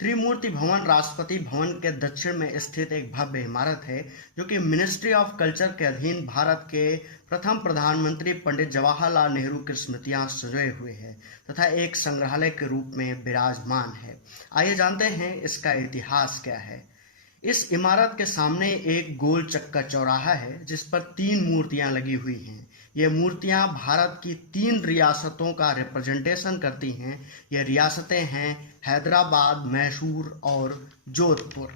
त्रिमूर्ति भवन राष्ट्रपति भवन के दक्षिण में स्थित एक भव्य इमारत है जो कि मिनिस्ट्री ऑफ कल्चर के अधीन भारत के प्रथम प्रधानमंत्री पंडित जवाहरलाल नेहरू की स्मृतियां सजोए हुए है तथा एक संग्रहालय के रूप में विराजमान है। आइए जानते हैं इसका इतिहास क्या है। इस इमारत के सामने एक गोल चक्का चौराहा है जिस पर 3 मूर्तियां लगी हुई हैं। ये मूर्तियां भारत की 3 रियासतों का रिप्रेजेंटेशन करती हैं। ये रियासतें हैं हैदराबाद, मैसूर और जोधपुर।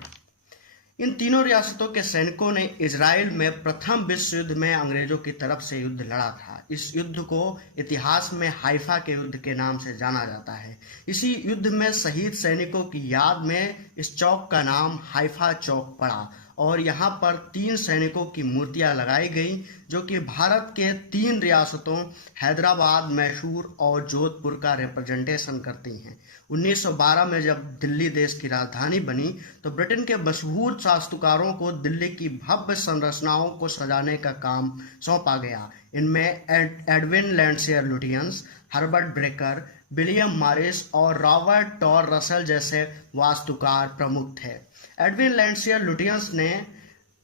इन तीनों रियासतों के सैनिकों ने इजराइल में प्रथम विश्व युद्ध में अंग्रेजों की तरफ से युद्ध लड़ा था। इस युद्ध को इतिहास में हाइफा के युद्ध के नाम से जाना जाता है। इसी युद्ध में शहीद सैनिकों की याद में इस चौक का नाम हाइफा चौक पड़ा और यहाँ पर 3 सैनिकों की मूर्तियां लगाई गई जो कि भारत के 3 रियासतों हैदराबाद, मैसूर और जोधपुर का रिप्रेजेंटेशन करती हैं। 1912 में जब दिल्ली देश की राजधानी बनी तो ब्रिटेन के मशहूर वास्तुकारों को दिल्ली की भव्य संरचनाओं को सजाने का काम सौंपा गया। इनमें Edwin Landseer Lutyens, Herbert Baker, William Morris और रॉबर्ट टॉर रसल जैसे वास्तुकार प्रमुख थे। एडविन लैंडसियर लुटियंस ने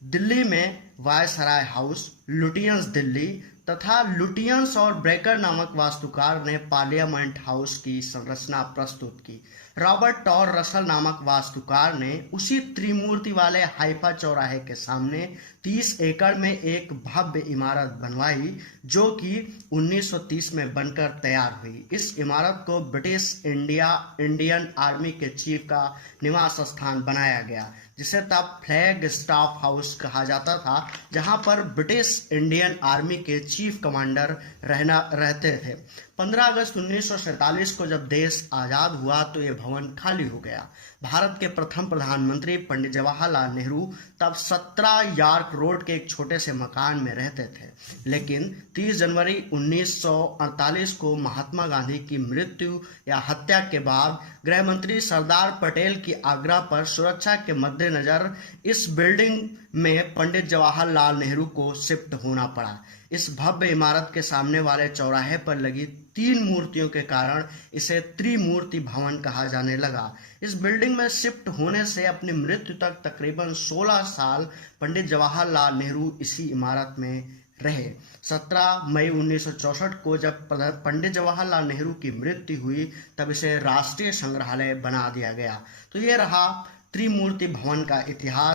दिल्ली में वायसराय हाउस, लुटियंस दिल्ली तथा लुटियंस और ब्रेकर नामक वास्तुकार ने पार्लियामेंट हाउस की संरचना प्रस्तुत की। रॉबर्ट टॉर रसल नामक वास्तुकार ने उसी त्रिमूर्ति वाले हाइफा चौराहे के सामने 30 एकड़ में एक भव्य इमारत बनवाई जो कि 1930 में बनकर तैयार हुई। इस इमारत को ब्रिटिश इंडियन आर्मी के चीफ का निवास स्थान बनाया गया जिसे तब फ्लैग स्टाफ हाउस कहा जाता था, जहां पर ब्रिटिश इंडियन आर्मी के चीफ कमांडर रहते थे। 15 अगस्त 1947 को जब देश आज़ाद हुआ तो ये भवन खाली हो गया। भारत के प्रथम प्रधानमंत्री पंडित जवाहरलाल नेहरू तब 17 यॉर्क रोड के एक छोटे से मकान में रहते थे, लेकिन 30 जनवरी 1948 को महात्मा गांधी की मृत्यु या हत्या के बाद गृह मंत्री सरदार पटेल की आग्रह पर सुरक्षा के मद्देनजर इस बिल्डिंग में पंडित जवाहरलाल नेहरू को शिफ्ट होना पड़ा। इस भव्य इमारत के सामने वाले चौराहे पर लगी 3 मूर्तियों के कारण इसे त्रिमूर्ति भवन कहा जाने लगा। इस बिल्डिंग में शिफ्ट होने से अपनी मृत्यु तक तकरीबन 16 साल पंडित जवाहरलाल नेहरू इसी इमारत में रहे। 17 मई 1964 को जब पंडित जवाहरलाल नेहरू की मृत्यु हुई तब इसे राष्ट्रीय संग्रहालय बना दिया गया। तो ये रहा त्रिमूर्ति भवन का इतिहास।